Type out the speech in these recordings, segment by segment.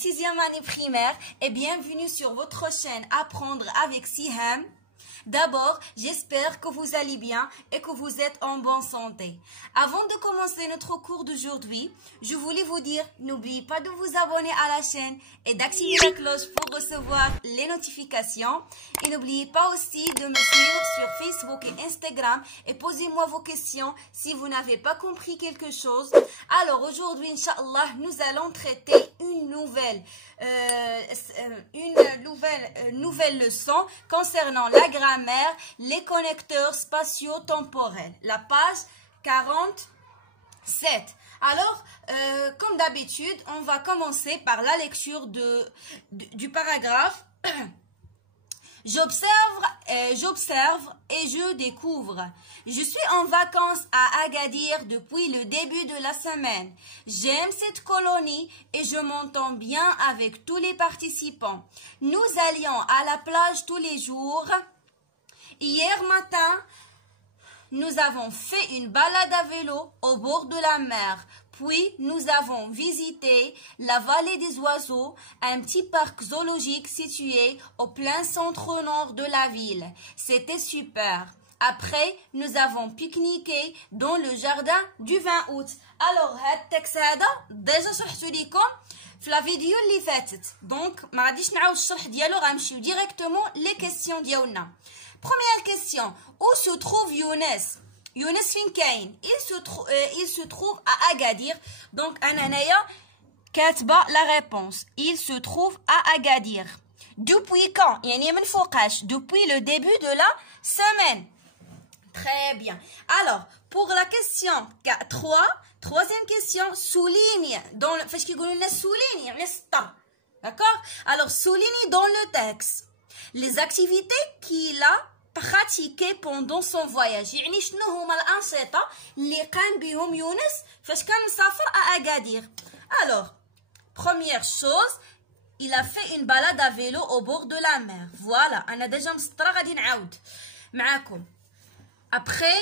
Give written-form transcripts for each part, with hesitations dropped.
6e année primaire et bienvenue sur votre chaîne Apprendre avec Siham. D'abord, j'espère que vous allez bien et que vous êtes en bonne santé. Avant de commencer notre cours d'aujourd'hui, je voulais vous dire, n'oubliez pas de vous abonner à la chaîne et d'activer la cloche pour recevoir les notifications. Et n'oubliez pas aussi de me suivre sur Facebook et Instagram et posez-moi vos questions si vous n'avez pas compris quelque chose. Alors aujourd'hui, Inch'Allah, nous allons traiter une nouvelle leçon concernant la grammaire, les connecteurs spatio-temporels. La page 47. Alors, comme d'habitude, on va commencer par la lecture du paragraphe. J'observe et je découvre. Je suis en vacances à Agadir depuis le début de la semaine. J'aime cette colonie et je m'entends bien avec tous les participants. Nous allions à la plage tous les jours. Hier matin, nous avons fait une balade à vélo au bord de la mer. Puis, nous avons visité la vallée des oiseaux, un petit parc zoologique situé au plein centre nord de la ville. C'était super. Après, nous avons pique-niqué dans le jardin du 20 août. Alors, هاد التكست هذا déjà شرحته لكم في la vidéo اللي فاتت. Donc, ما غاديش نعاود الشرح ديالو غنمشيو directement les questions ديالنا. Première question. Où se trouve Younes? Younes فين كاين؟ Il se trouve à Agadir. Donc أنا هنايا كاتبة la réponse. Il se trouve à Agadir. Depuis quand? يعني من فوقاش. Depuis le début de la semaine. Très bien. Alors, pour la question 3, troisième question, souligne dans le فاش كيقولوا لنا souligne يعني سطر. D'accord? Alors, souligne dans le texte les activités qu'il a pratiquées pendant son voyage. يعني شنو هما الأنشطة اللي قام بهم يونس فاش كان مسافر à Agadir. Alors, première chose, il a fait une balade à vélo au bord de la mer. Voilà, أنا déjà مسطرة غادي نعاود معاكم. Après,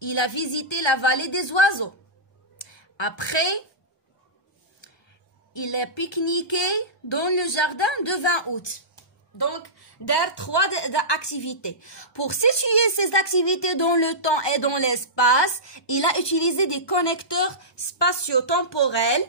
il a visité la vallée des oiseaux. Après, il a pique-niqué dans le jardin de 20 août. Donc, dar 3 activités. Pour situer ces activités dans le temps et dans l'espace, il a utilisé des connecteurs spatio-temporels.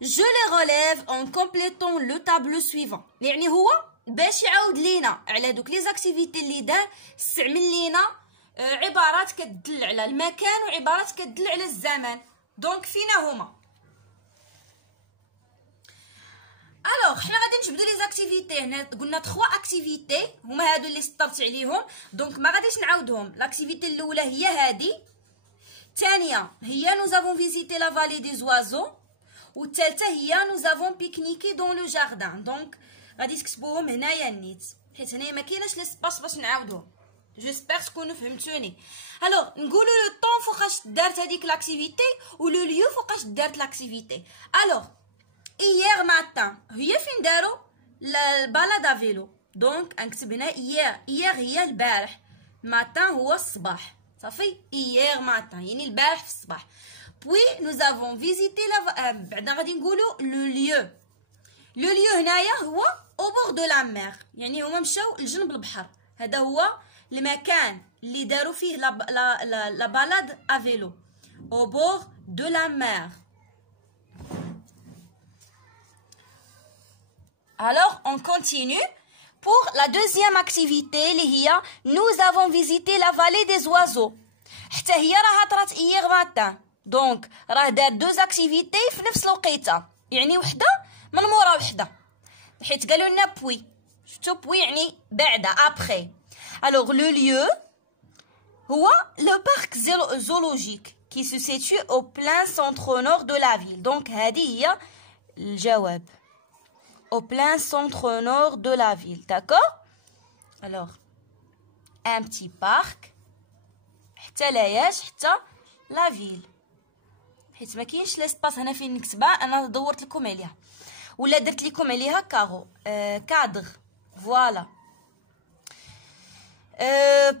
Je les relève en complétant le tableau suivant. يعني هو باش يعاود لينا على دوك لي زاكتيفيتي اللي دار استعمل لينا عبارات كتدل على المكان وعبارات كتدل على الزمان. دونك فينا هما. الوغ حنا غادي نجبدو لي زاكتيفيتي. هنا قلنا 3 اكتيفيتي هما هادو اللي سطرت عليهم. دونك ما غاديش نعاودهم. لاكتيفيتي الاولى هي هادي. الثانيه هي nous avons visité la vallée des oiseaux. والثالثه هي nous avons pique-niqué dans le jardin. دونك غادي تكتبوهم هنايا نيت حيت هنايا ما كايناش ليسباس باش نعاودوهم. جيسبر تكونوا فهمتوني. الوغ نقولوا لو طون فوقاش دارت هذيك لاكتيفيتي ولو ليو فوقاش دارت لاكتيفيتي. الوغ hier matin هي فين داروا البالاد ا فيلو. دونك غنكتب هنا hier هي البارح. ماتان هو الصباح. صافي hier matin يعني البارح في الصباح. puis nous avons visité بعدا غادي نقولوا لو ليو هنايا هو au bord de la mer يعني هما مشاو لجنب البحر. هذا هو المكان اللي داروا فيه la balade à vélo au bord de la mer. Alors, on continue. Pour la deuxième activité, nous avons visité la vallée des oiseaux. حتى هي راها طرات hier matin. Donc, راه دار 2 activités في نفس الوقيته. يعني وحده من مورا وحده. حيت قالوا لنا بوي. شفتوا بوي يعني بعد après. Alors, le lieu هو le parc zoologique qui se situe au plein centre nord de la ville. Donc, هذه هي الجواب. Au plein centre nord de la ville, d'accord? Alors, un petit parc. حتى لاياش حتى la ville. حيت ما كاينش ليسباس هنا فين نكتبها. انا دورت لكم عليها ولا درت لكم عليها كارو cadre. Voilà.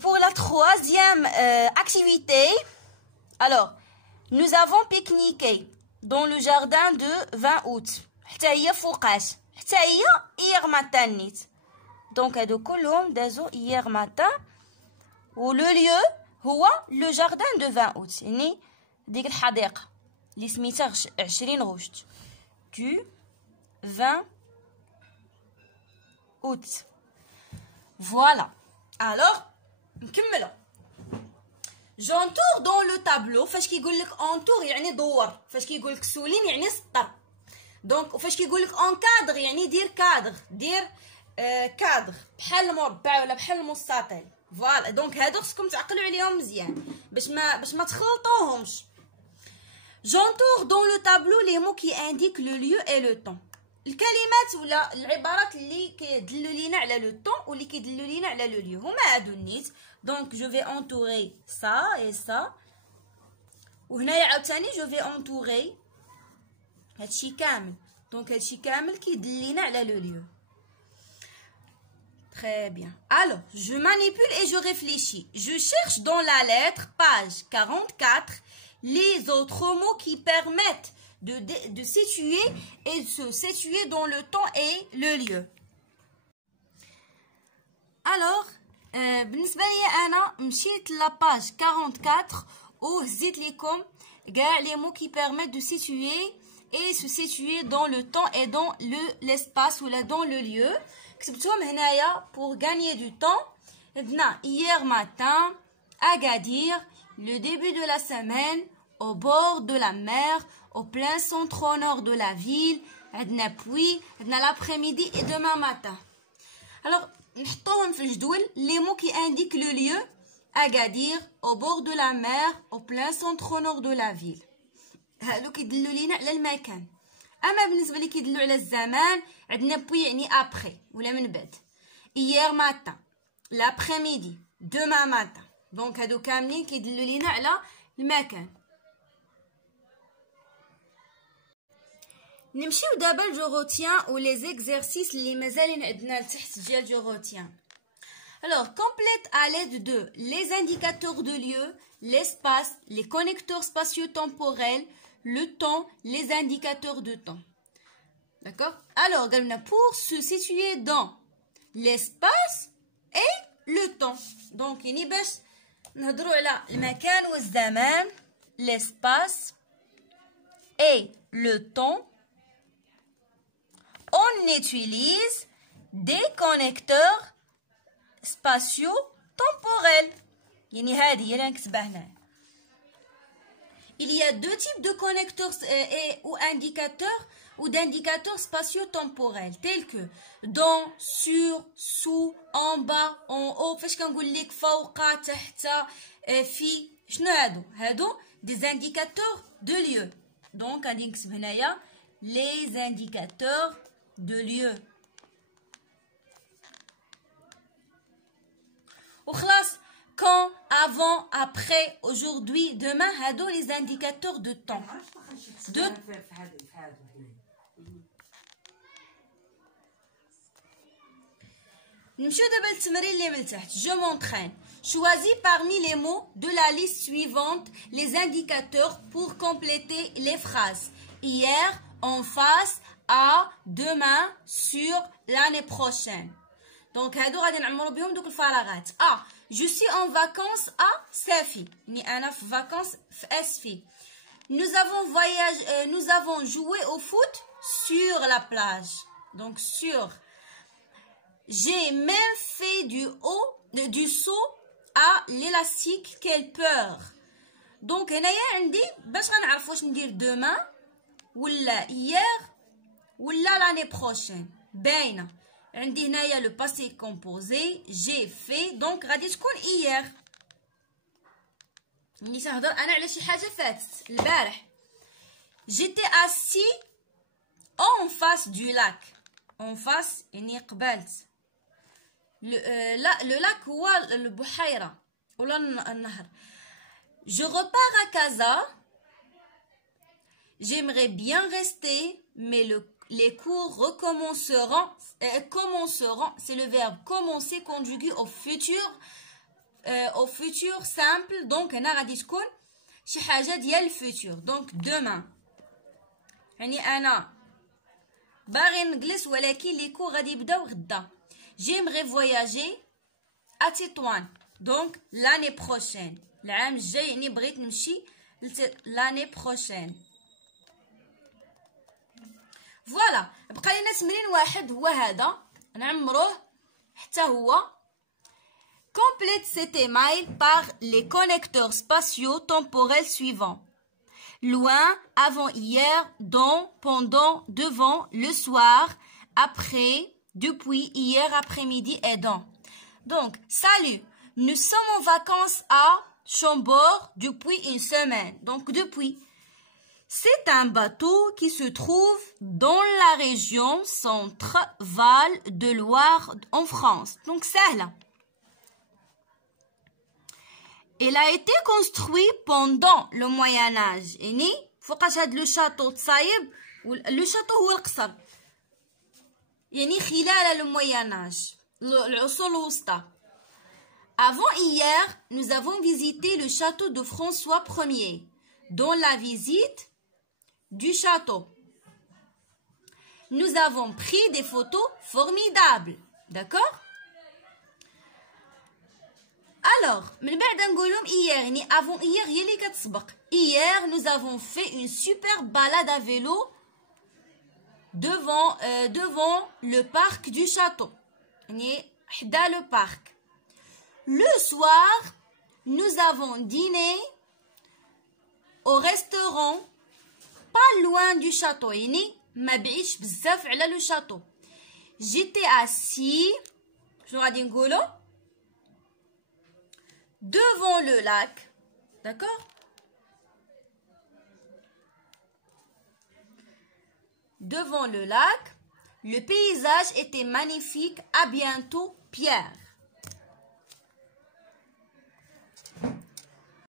Pour la troisième activité, alors, nous avons pique-niqué dans le jardin de 20 août. حتى هي فوقاش حتى هي hier matin نيت. دونك هادو كلهم دازو hier matin. و لو ليو هو لو جاردان دو 20 août، يعني ديك الحديقة اللي سميتها 20 غشت du 20 août. فوالا. الوغ نكملو. جونتور دون لو تابلو. فاش كيقول لك اونتور يعني دور، فاش كيقول لك سولين يعني سطر. دونك وفاش كيقول لك اون كادر يعني دير كادر، دير كادر بحال المربع ولا بحال المستطيل. فوالا. دونك هادو خصكم تعقلوا عليهم مزيان باش ما تخلطوهمش. جونتور دون لو تابلو لي مو كي انديك لو ليو اي لو طون. الكلمات ولا العبارات اللي كيدلوا لينا على لو طون واللي كيدلوا لينا على لو ليو هما هادو النيت. دونك جو في انتوري سا اي سا، وهنايا عاوتاني جو في انتوري هادشي كامل. دونك هادشي كامل كيدل لينا على لو ليو. Très bien. Alors, je manipule et je réfléchis. Je cherche dans la lettre, page 44, les autres mots qui permettent de situer et de se situer dans le temps et le lieu. Alors, بالنسبة لي أنا مشيت la page 44 وهزيت لكم كاع les mots qui permettent de situer et se situer dans le temps et dans l'espace ou là dans le lieu. كتبتهم هنايا pour gagner du temps. عندنا hier matin, Agadir, le début de la semaine, au bord de la mer, au plein centre au nord de la ville. عندنا puis, عندنا l'après-midi et demain matin. Alors, نحطوهم في الجدول les mots qui indiquent le lieu. Agadir, au bord de la mer, au plein centre au nord de la ville. هادو كيدلوا لينا على المكان. اما بالنسبه لي كيدلوا على الزمان عندنا بوي يعني ابري ولا من بعد. hier matin, l'après-midi, demain matin. دونك هادو كاملين كيدلوا لينا على المكان. نمشيو دابا لجو روتيان و لي زيكزارسيس اللي مازالين عندنا لتحت ديال جو روتيان. Alors, complète à l'aide de les indicateurs de lieu, l'espace, les connecteurs spatio-temporels, le temps, les indicateurs de temps. D'accord? Alors, pour se situer dans l'espace et le temps. Donc, il باش نهضروا على المكان والزمان, l'espace et le temps. On utilise des connecteurs spatio-temporels. يعني هذه هي اللي نكتبها هنا. Il y a deux types de connecteurs ou indicateurs ou d'indicateurs spatio-temporels tels que dans, sur, sous, en bas, en haut. فاش كنقول لك فوق تحت في شنو هادو des indicateurs de lieu. donc غادي نكتب هنايا les indicateurs de lieu. وخلاص quand, avant, après, aujourd'hui, demain, هادو les indicateurs de temps. نمشيو دابا للتمرين اللي من تحت. Je m'entraîne. Choisis parmi les mots de la liste suivante les indicateurs pour compléter les phrases. Hier, en face, à, demain, sur, l'année prochaine. Donc هادو غادي نعمرو بهم دوك الفراغات. Je suis en vacances à Safi. يعني أنا في vacances في أسفي. Nous avons joué au foot sur la plage. Donc sur. J'ai même fait du saut à l'élastique. Quelle peur. Donc هنايا عندي باش غنعرف واش ندير demain ولا hier ولا l'année prochaine. باينة. عندي هنايا لو باسي كومبوزي جي في. دونك غادي تكون hier. ملي تنهضر انا على شي حاجه فاتت البارح. جيتي اسي اون فاس دو لاك. اون فاس يعني قبالت. لا لو لاك هو البحيره ولا النهر. Je repars à Casa. J'aimerais bien rester mais les cours recommenceront. C'est le verbe commencer conjugué au futur simple. Donc هنا غادي تكون شي حاجه ديال الفوتور. donc demain يعني انا باغي نجلس ولكن لي كور غادي يبداو غدا. J'aimerais voyager à Tétouan. Donc l'année prochaine. العام الجاي يعني بغيت نمشي l'année prochaine. Voilà. بقى لنا تمرين واحد هو هذا نعمروه حتى هو. Complète cet email par les connecteurs spatiaux temporels suivants. Loin, avant, hier, dans, pendant, devant, le soir, après, depuis, hier après-midi et dans. Donc, salut, nous sommes en vacances à Chambord depuis une semaine. Donc, depuis. C'est un bateau qui se trouve dans la région Centre-Val de Loire en France. Donc, سهلة. Il a été construit pendant le Moyen-Âge. يعني فوقاش هاد لو شاتو تصايب لو شاتو هو القصر. يعني خلال le Moyen-Âge. العصور الوسطى. Avant hier, nous avons visité le château de François Ier. Dans la visite du château, nous avons pris des photos formidables. D'accord? Alors, من بعد نقولهم hier, يعني avant hier هي اللي كتسبق. Hier, nous avons fait une super balade à vélo devant le parc du château. يعني حدا le parc. Le soir, nous avons dîné au restaurant pas loin du château. يعني ما بعيدش بزاف على le château. J'étais assis, شنو غادي نقولو؟ Devant le lac, d'accord? Devant le lac, le paysage était magnifique. À bientôt, Pierre.